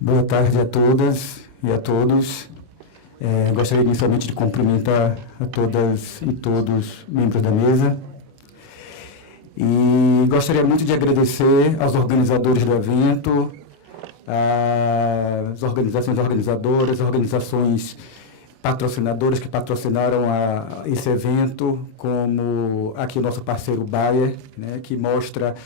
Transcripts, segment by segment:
Boa tarde a todas e a todos. Gostaria inicialmente de cumprimentar a todas e todos membros da mesa. E gostaria muito de agradecer aos organizadores do evento, às organizações organizadoras, organizações patrocinadoras que patrocinaram esse evento, como aqui o nosso parceiro Bayer, né, que mostra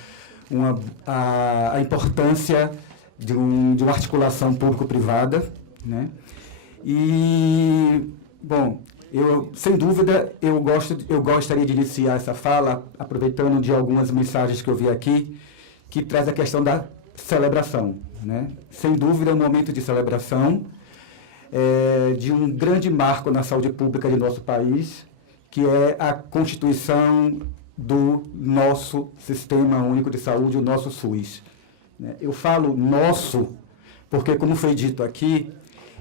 a importância de uma articulação público-privada, né? E, bom, sem dúvida, eu gostaria de iniciar essa fala aproveitando de algumas mensagens que eu vi aqui, que traz a questão da celebração, né? Sem dúvida, é um momento de celebração de um grande marco na saúde pública de nosso país, que é a constituição do nosso Sistema Único de Saúde, o nosso SUS. Eu falo nosso porque, como foi dito aqui,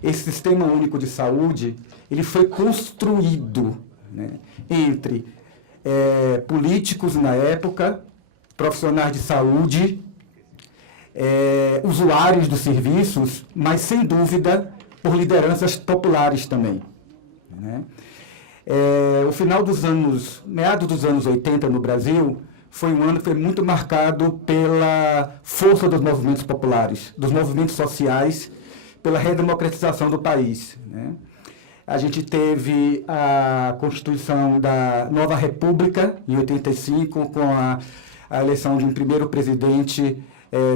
esse Sistema Único de Saúde ele foi construído, né, entre políticos na época, profissionais de saúde, usuários dos serviços, mas, sem dúvida, por lideranças populares também, né? O final meados dos anos 80 no Brasil, foi muito marcado pela força dos movimentos populares, dos movimentos sociais, pela redemocratização do país, né? A gente teve a constituição da Nova República, em 85, com a eleição de um primeiro presidente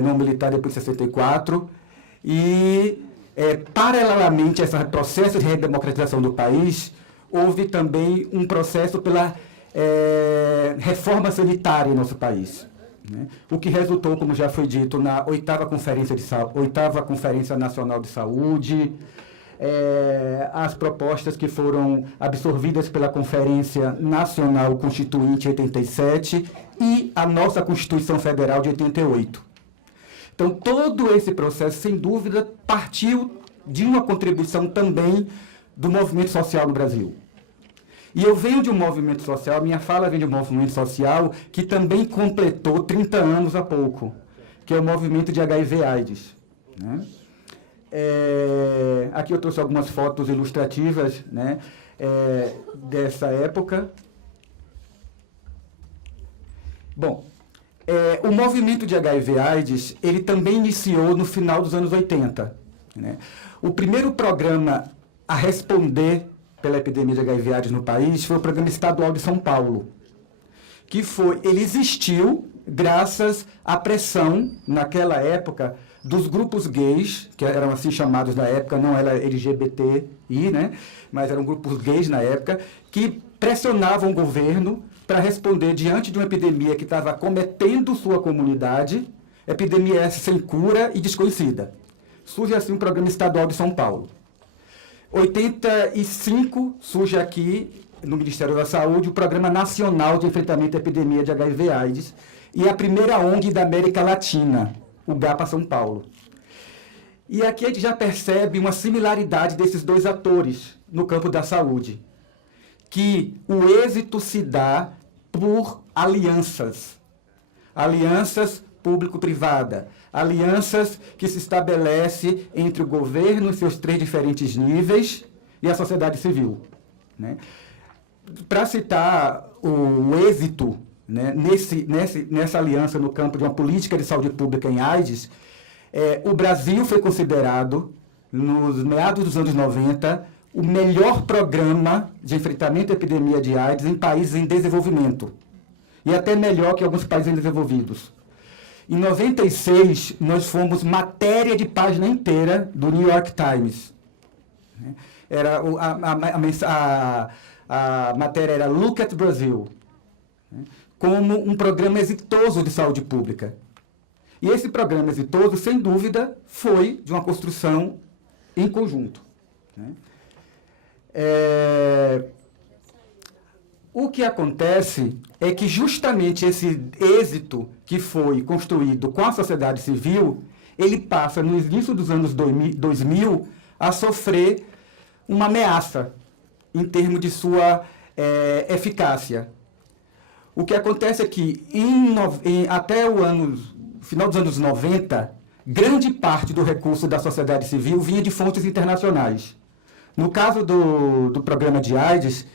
não militar depois de 64, e, paralelamente a esse processo de redemocratização do país, houve também um processo pela reforma sanitária em nosso país, né? O que resultou, como já foi dito, na oitava Conferência Nacional de Saúde, as propostas que foram absorvidas pela Conferência Nacional Constituinte 87 e a nossa Constituição Federal de 88. Então, todo esse processo, sem dúvida, partiu de uma contribuição também do movimento social no Brasil. E eu venho de um movimento social, minha fala vem de um movimento social que também completou 30 anos há pouco, que é o movimento de HIV/AIDS, né? Aqui eu trouxe algumas fotos ilustrativas, né, dessa época. Bom, o movimento de HIV/AIDS, ele também iniciou no final dos anos 80, né? O primeiro programa a responder pela epidemia de HIV/AIDS no país foi o Programa Estadual de São Paulo, ele existiu graças à pressão, naquela época, dos grupos gays, que eram assim chamados na época, não era LGBTI, né, mas eram grupos gays na época, que pressionavam o governo para responder diante de uma epidemia que estava acometendo sua comunidade, epidemia essa sem cura e desconhecida. Surge assim um Programa Estadual de São Paulo. Em 85, surge aqui, no Ministério da Saúde, o Programa Nacional de Enfrentamento à Epidemia de HIV/AIDS e a primeira ONG da América Latina, o GAPA São Paulo. E aqui a gente já percebe uma similaridade desses dois atores no campo da saúde, que o êxito se dá por alianças público-privada, alianças que se estabelecem entre o governo, seus 3 diferentes níveis, e a sociedade civil, né? Para citar o êxito, né, nessa aliança no campo de uma política de saúde pública em AIDS, o Brasil foi considerado, nos meados dos anos 90, o melhor programa de enfrentamento à epidemia de AIDS em países em desenvolvimento, e até melhor que alguns países desenvolvidos. Em 96, nós fomos matéria de página inteira do New York Times. A matéria era Look at Brazil, como um programa exitoso de saúde pública. E esse programa exitoso, sem dúvida, foi de uma construção em conjunto, né? O que acontece é que justamente esse êxito que foi construído com a sociedade civil, ele passa, no início dos anos 2000, a sofrer uma ameaça em termos de sua eficácia. O que acontece é que até o final dos anos 90, grande parte do recurso da sociedade civil vinha de fontes internacionais. No caso do programa de AIDS,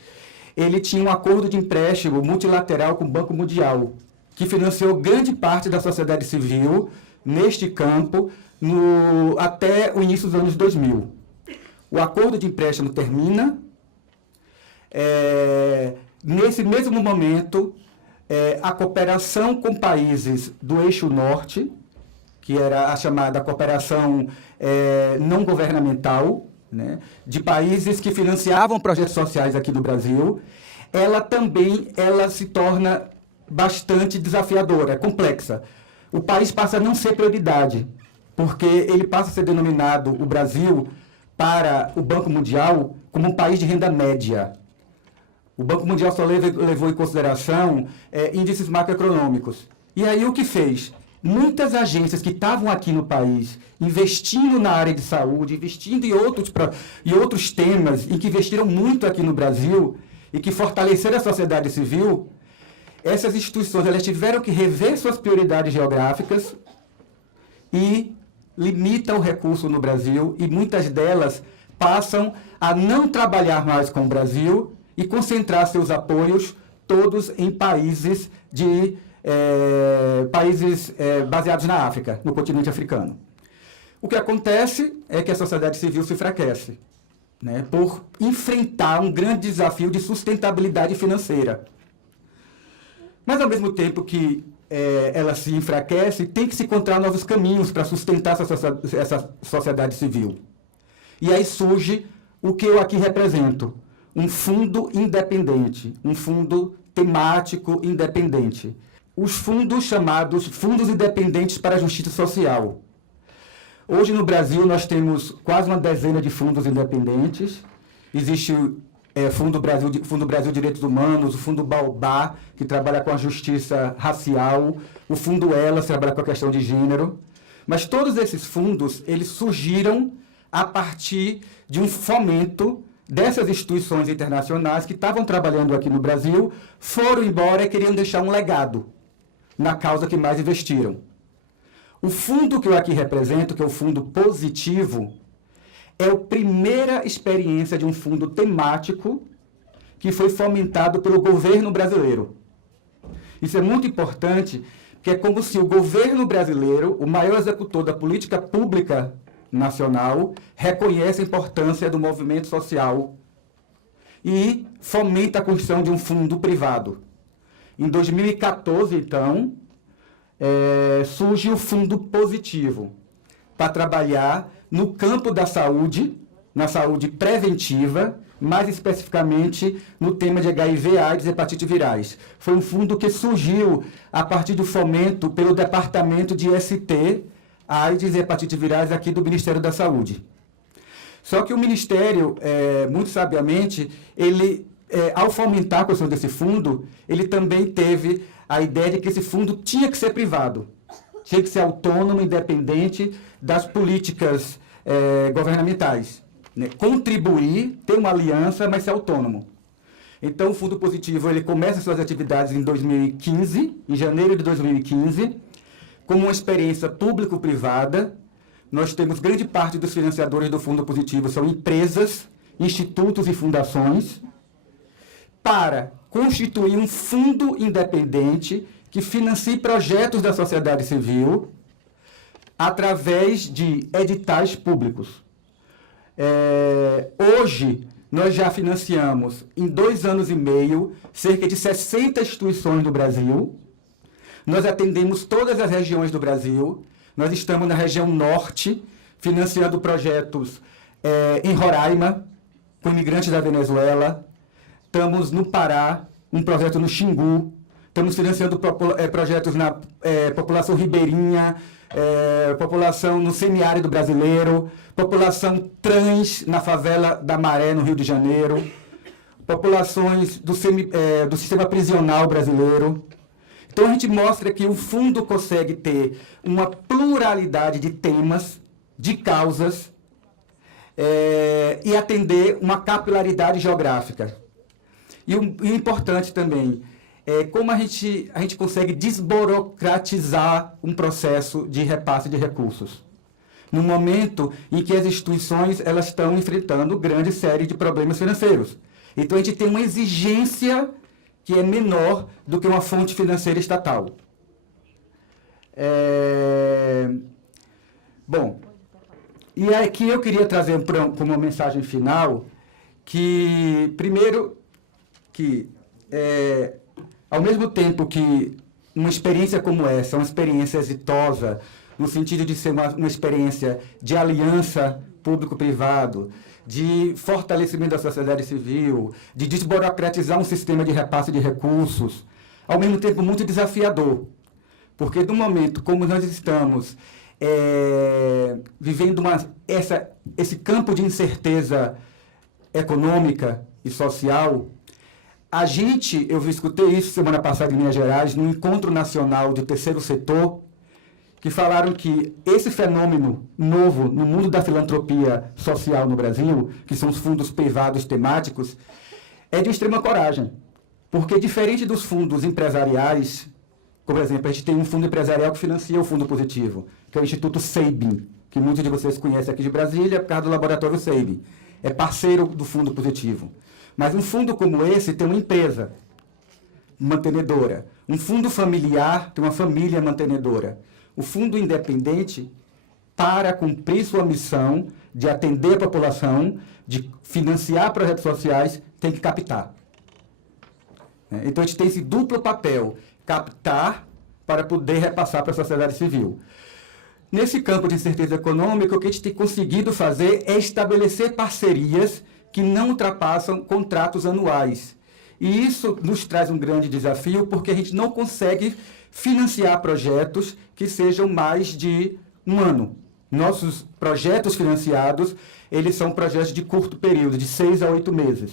ele tinha um acordo de empréstimo multilateral com o Banco Mundial, que financiou grande parte da sociedade civil neste campo até o início dos anos 2000. O acordo de empréstimo termina. Nesse mesmo momento, a cooperação com países do eixo norte, que era a chamada cooperação não governamental, né, de países que financiavam projetos sociais aqui no Brasil, ela se torna bastante desafiadora, complexa. O país passa a não ser prioridade, porque ele passa a ser denominado, o Brasil, para o Banco Mundial, como um país de renda média. O Banco Mundial só levou em consideração índices macroeconômicos. E aí o que fez? Muitas agências que estavam aqui no país, investindo na área de saúde, investindo em outros temas, e que investiram muito aqui no Brasil, e que fortaleceram a sociedade civil, essas instituições elas tiveram que rever suas prioridades geográficas e limitam o recurso no Brasil, e muitas delas passam a não trabalhar mais com o Brasil e concentrar seus apoios todos em países baseados na África, no continente africano. O que acontece é que a sociedade civil se enfraquece, né, por enfrentar um grande desafio de sustentabilidade financeira. Mas, ao mesmo tempo que ela se enfraquece, tem que se encontrar novos caminhos para sustentar essa sociedade civil. E aí surge o que eu aqui represento, um fundo independente, um fundo temático independente. Os fundos chamados Fundos Independentes para a Justiça Social. Hoje no Brasil nós temos quase uma dezena de fundos independentes. Existe o Fundo Brasil Direitos Humanos, o Fundo Baobá, que trabalha com a justiça racial, o Fundo Elas, que trabalha com a questão de gênero. Mas todos esses fundos, eles surgiram a partir de um fomento dessas instituições internacionais que estavam trabalhando aqui no Brasil, foram embora e queriam deixar um legado na causa que mais investiram. O fundo que eu aqui represento, que é o Fundo Positivo, é a primeira experiência de um fundo temático que foi fomentado pelo governo brasileiro. Isso é muito importante, porque é como se o governo brasileiro, o maior executor da política pública nacional, reconhece a importância do movimento social e fomenta a construção de um fundo privado. Em 2014, então, surge o Fundo Positivo, para trabalhar no campo da saúde, na saúde preventiva, mais especificamente no tema de HIV, AIDS e hepatite virais. Foi um fundo que surgiu a partir do fomento pelo Departamento de ST, AIDS e hepatite virais aqui do Ministério da Saúde. Só que o Ministério, muito sabiamente, ao fomentar a construção desse fundo, ele também teve a ideia de que esse fundo tinha que ser privado, tinha que ser autônomo, independente das políticas governamentais, né? Contribuir, ter uma aliança, mas ser autônomo. Então, o Fundo Positivo ele começa suas atividades em 2015, em janeiro de 2015, como uma experiência público-privada. Nós temos grande parte dos financiadores do Fundo Positivo são empresas, institutos e fundações, para constituir um fundo independente que financie projetos da sociedade civil através de editais públicos. Hoje, nós já financiamos, em 2 anos e meio, cerca de 60 instituições do Brasil. Nós atendemos todas as regiões do Brasil. Nós estamos na região norte, financiando projetos em Roraima, com imigrantes da Venezuela. Estamos no Pará, um projeto no Xingu. Estamos financiando projetos na população ribeirinha, população no semiárido brasileiro, população trans na favela da Maré, no Rio de Janeiro, populações do sistema prisional brasileiro. Então, a gente mostra que o fundo consegue ter uma pluralidade de temas, de causas, e atender uma capilaridade geográfica. E o importante também, como a gente consegue desburocratizar um processo de repasse de recursos, no momento em que as instituições elas estão enfrentando grande série de problemas financeiros. Então, a gente tem uma exigência que é menor do que uma fonte financeira estatal. Bom, e aqui eu queria trazer como uma mensagem final que, primeiro, que ao mesmo tempo que uma experiência como essa, uma experiência exitosa, no sentido de ser uma experiência de aliança público-privado, de fortalecimento da sociedade civil, de desburocratizar um sistema de repasse de recursos, ao mesmo tempo muito desafiador. Porque, no momento como nós estamos vivendo esse campo de incerteza econômica e social, eu escutei isso semana passada em Minas Gerais, no Encontro Nacional do Terceiro Setor, que falaram que esse fenômeno novo no mundo da filantropia social no Brasil, que são os fundos privados temáticos, é de extrema coragem. Porque, diferente dos fundos empresariais, como, por exemplo, a gente tem um fundo empresarial que financia o Fundo Positivo, que é o Instituto Seibin, que muitos de vocês conhecem aqui de Brasília, por causa do laboratório Seibin. É parceiro do Fundo Positivo. Mas um fundo como esse tem uma empresa mantenedora. Um fundo familiar tem uma família mantenedora. O fundo independente, para cumprir sua missão de atender a população, de financiar projetos sociais, tem que captar. Então, a gente tem esse duplo papel, captar para poder repassar para a sociedade civil. Nesse campo de incerteza econômica, o que a gente tem conseguido fazer é estabelecer parcerias que não ultrapassam contratos anuais. E isso nos traz um grande desafio, porque a gente não consegue financiar projetos que sejam mais de um ano. Nossos projetos financiados, eles são projetos de curto período, de 6 a 8 meses.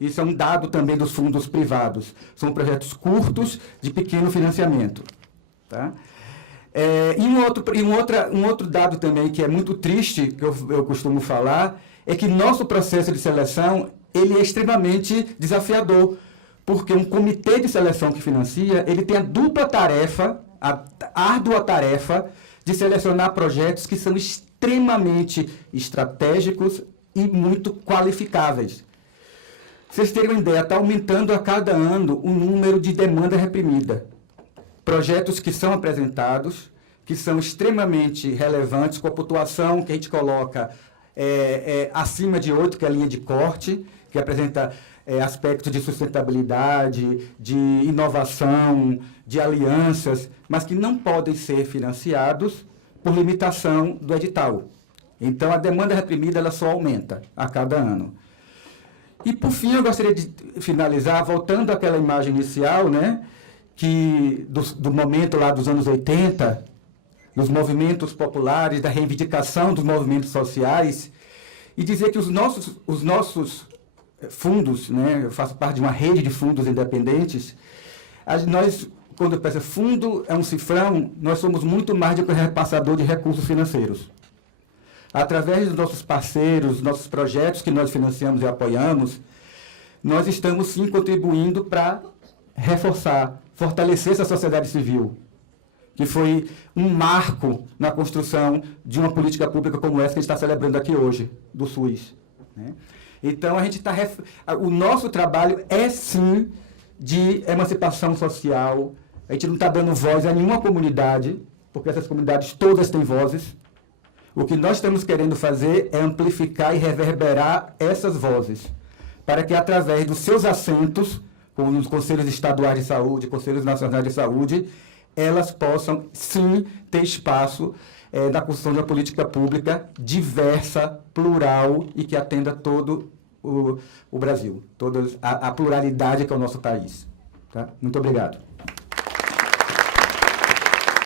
Isso é um dado também dos fundos privados. São projetos curtos, de pequeno financiamento. Tá? Um outro dado também que é muito triste, que eu costumo falar, é que nosso processo de seleção ele é extremamente desafiador, porque um comitê de seleção que financia, ele tem a dupla tarefa, a árdua tarefa, de selecionar projetos que são extremamente estratégicos e muito qualificáveis. Vocês terem uma ideia, está aumentando a cada ano o número de demanda reprimida. Projetos que são apresentados, que são extremamente relevantes, com a pontuação que a gente coloca acima de 8, que é a linha de corte, que apresenta aspectos de sustentabilidade, de inovação, de alianças, mas que não podem ser financiados por limitação do edital. Então, a demanda reprimida ela só aumenta a cada ano. E, por fim, eu gostaria de finalizar voltando àquela imagem inicial, né, que do momento lá dos anos 80, dos movimentos populares, da reivindicação dos movimentos sociais, e dizer que os nossos fundos, né, eu faço parte de uma rede de fundos independentes, nós, quando eu penso fundo é um cifrão, nós somos muito mais do que um repassador de recursos financeiros. Através dos nossos parceiros, nossos projetos que nós financiamos e apoiamos, nós estamos sim contribuindo para reforçar, fortalecer essa sociedade civil, que foi um marco na construção de uma política pública como essa que a gente está celebrando aqui hoje, do SUS. Né? Então, o nosso trabalho é, sim, de emancipação social. A gente não está dando voz a nenhuma comunidade, porque essas comunidades todas têm vozes. O que nós estamos querendo fazer é amplificar e reverberar essas vozes, para que, através dos seus assentos, como nos conselhos estaduais de saúde, conselhos nacionais de saúde, elas possam, sim, ter espaço na construção de uma política pública diversa, plural e que atenda todo o Brasil, toda a pluralidade que é o nosso país. Tá? Muito obrigado.